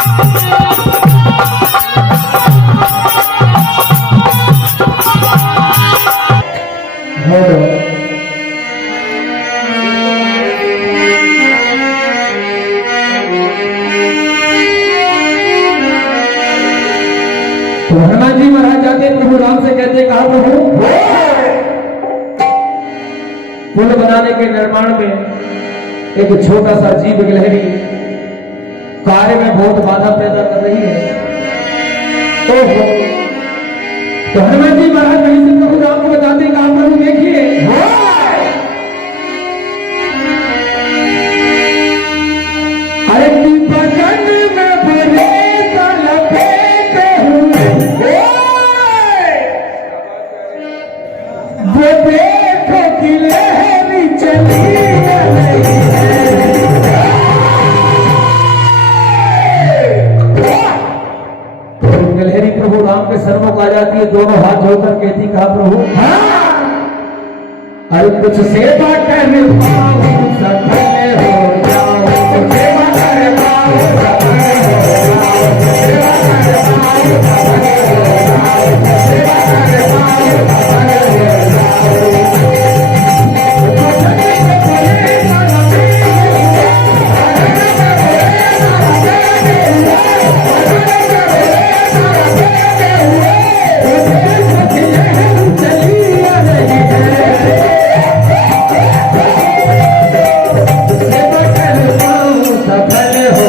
तो हनुमान जी महाराज जाते प्रभु राम से कहते कहा प्रभु पुल बनाने के निर्माण में एक छोटा सा जीव गिलहरी कार्य में बहुत बाधा पैदा कर रही है। तो हनुमान जी महाराज वहीं से प्रभु राम को बताते कहा प्रभु देखिए अरे बगन में बड़े लपेटे हुए वो देखो गिलहरी चली गिलहरी प्रभु राम के सरमों को आ जाती है, दोनों हाथ जोड़कर कहती कहा प्रभु अरे कुछ सेवा करने पाऊं सफल हो जाऊं सेवा कर पाऊं सफल हो जाऊं सेवा कर पाऊं सफल हो जाऊं सेवा कर पाऊं सफल हो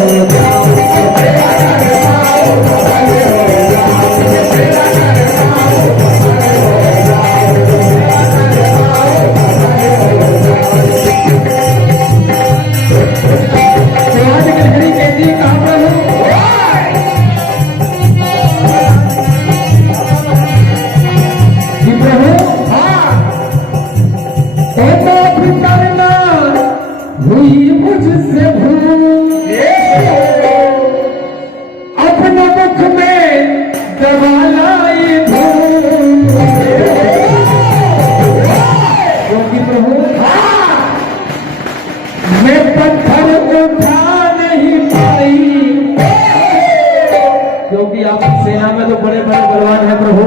क्योंकि आपकी सेना में तो बड़े बड़े बलवान हैं प्रभु।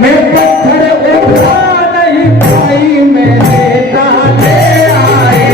मैं पत्थर उठा नहीं पाई मैंने ताले आए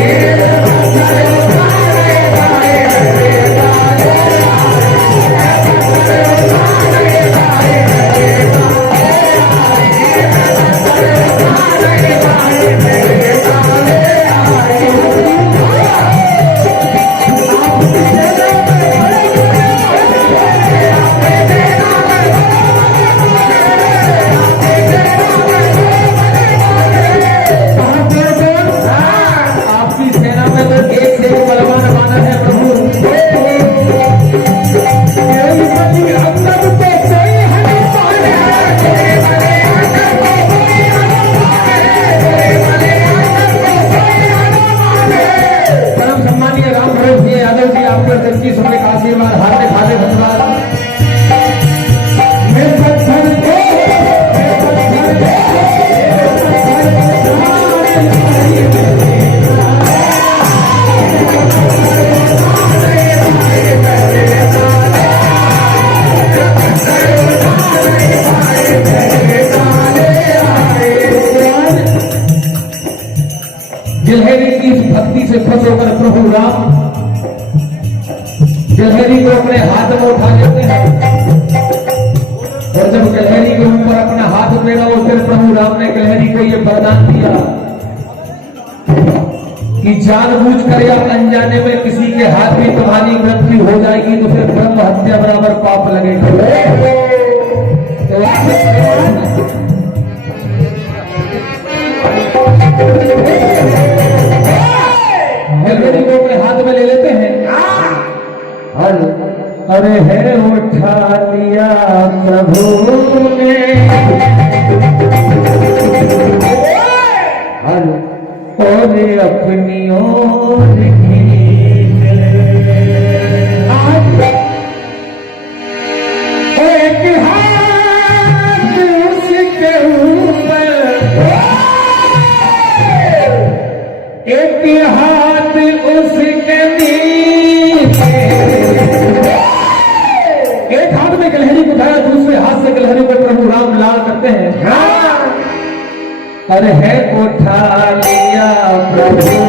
गिलहरी की भक्ति से खुश होकर प्रभु राम गिलहरी को अपने हाथ में उठा लेते हैं और जब गिलहरी के ऊपर अपना हाथ फेरा वो फिर प्रभु राम ने गिलहरी को ये वरदान दिया कि जानबूझकर या अनजाने में किसी के हाथ में तुम्हारी मृत्यु हो जाएगी तो फिर ब्रह्म हत्या बराबर पाप लगेगा। गिलहरी को अपने हाथ में ले लेते हैं। अरे है उठा लिया प्रभु ने और अपनी ओर एक हाथ उसके ऊपर एक हाथ उसके नीचे और है उठा लिया प्रभु